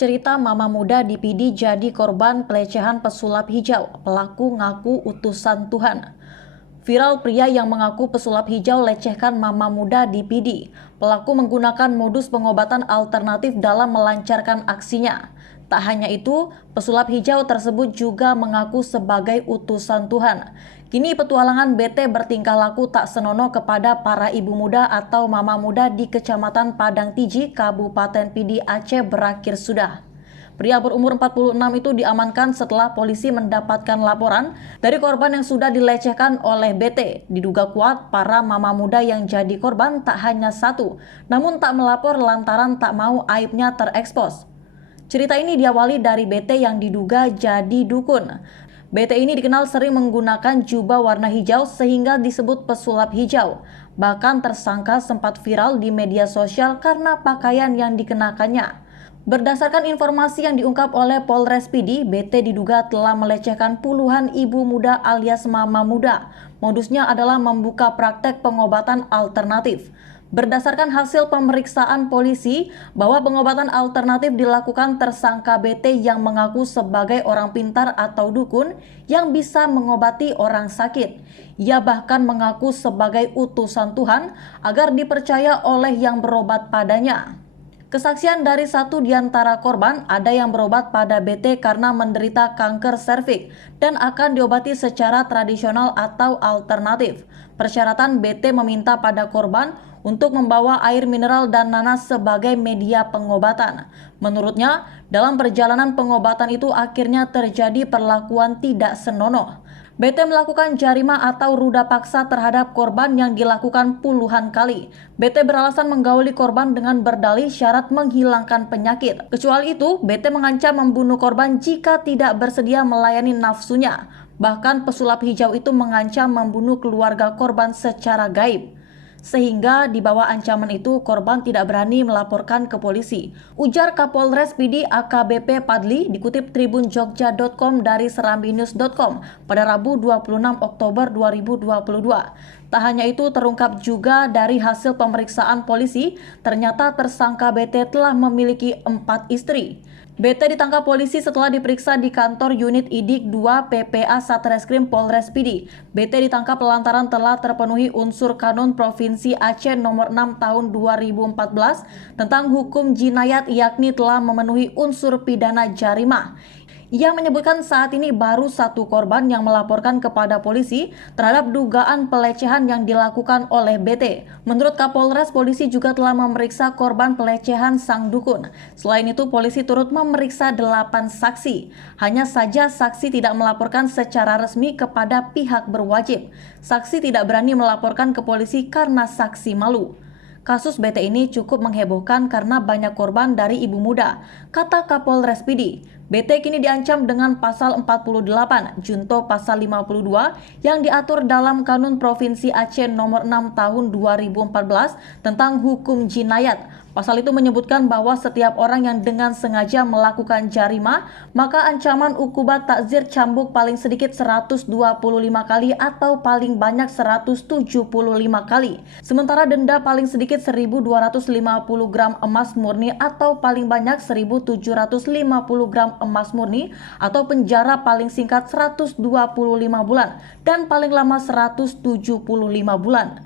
Cerita mama muda di PD jadi korban pelecehan pesulap hijau. Pelaku ngaku utusan Tuhan. Viral pria yang mengaku pesulap hijau lecehkan mama muda di PD. Pelaku menggunakan modus pengobatan alternatif dalam melancarkan aksinya. Tak hanya itu, pesulap hijau tersebut juga mengaku sebagai utusan Tuhan. Kini petualangan BT bertingkah laku tak senonoh kepada para ibu muda atau mama muda di Kecamatan Padang Tiji, Kabupaten PD Aceh berakhir sudah. Pria berumur 46 itu diamankan setelah polisi mendapatkan laporan dari korban yang sudah dilecehkan oleh BT. Diduga kuat para mama muda yang jadi korban tak hanya satu, namun tak melapor lantaran tak mau aibnya terekspos. Cerita ini diawali dari BT yang diduga jadi dukun. BT ini dikenal sering menggunakan jubah warna hijau sehingga disebut pesulap hijau. Bahkan tersangka sempat viral di media sosial karena pakaian yang dikenakannya. Berdasarkan informasi yang diungkap oleh Polres PD, BT diduga telah melecehkan puluhan ibu muda alias mama muda. Modusnya adalah membuka praktek pengobatan alternatif. Berdasarkan hasil pemeriksaan polisi, bahwa pengobatan alternatif dilakukan tersangka BT yang mengaku sebagai orang pintar atau dukun yang bisa mengobati orang sakit. Ia bahkan mengaku sebagai utusan Tuhan agar dipercaya oleh yang berobat padanya. Kesaksian dari satu di antara korban, ada yang berobat pada BT karena menderita kanker serviks dan akan diobati secara tradisional atau alternatif. Persyaratan BT meminta pada korban untuk membawa air mineral dan nanas sebagai media pengobatan. Menurutnya, dalam perjalanan pengobatan itu akhirnya terjadi perlakuan tidak senonoh. BT melakukan jarima atau ruda paksa terhadap korban yang dilakukan puluhan kali. BT beralasan menggauli korban dengan berdalih syarat menghilangkan penyakit. Kecuali itu, BT mengancam membunuh korban jika tidak bersedia melayani nafsunya. Bahkan pesulap hijau itu mengancam membunuh keluarga korban secara gaib. Sehingga di bawah ancaman itu korban tidak berani melaporkan ke polisi. Ujar Kapolres PD AKBP Padli dikutip tribunjogja.com dari serambinews.com pada Rabu 26 Oktober 2022. Tak hanya itu, terungkap juga dari hasil pemeriksaan polisi, ternyata tersangka BT telah memiliki 4 istri. BT ditangkap polisi setelah diperiksa di kantor unit IDIK 2 PPA Satreskrim Polres PD. BT ditangkap lantaran telah terpenuhi unsur Kanun Provinsi Aceh nomor 6 tahun 2014 tentang hukum jinayat, yakni telah memenuhi unsur pidana jarimah. Ia menyebutkan saat ini baru satu korban yang melaporkan kepada polisi terhadap dugaan pelecehan yang dilakukan oleh BT. Menurut Kapolres, polisi juga telah memeriksa korban pelecehan sang dukun. Selain itu, polisi turut memeriksa 8 saksi. Hanya saja saksi tidak melaporkan secara resmi kepada pihak berwajib. Saksi tidak berani melaporkan ke polisi karena saksi malu. Kasus BT ini cukup menghebohkan karena banyak korban dari ibu muda, kata Kapolres PD. BT kini diancam dengan pasal 48, junto pasal 52 yang diatur dalam Kanun Provinsi Aceh nomor 6 tahun 2014 tentang hukum jinayat. Pasal itu menyebutkan bahwa setiap orang yang dengan sengaja melakukan jarimah, maka ancaman ukubat takzir cambuk paling sedikit 125 kali atau paling banyak 175 kali. Sementara denda paling sedikit 1.250 gram emas murni atau paling banyak 1.750 gram emas murni atau penjara paling singkat 125 bulan dan paling lama 175 bulan.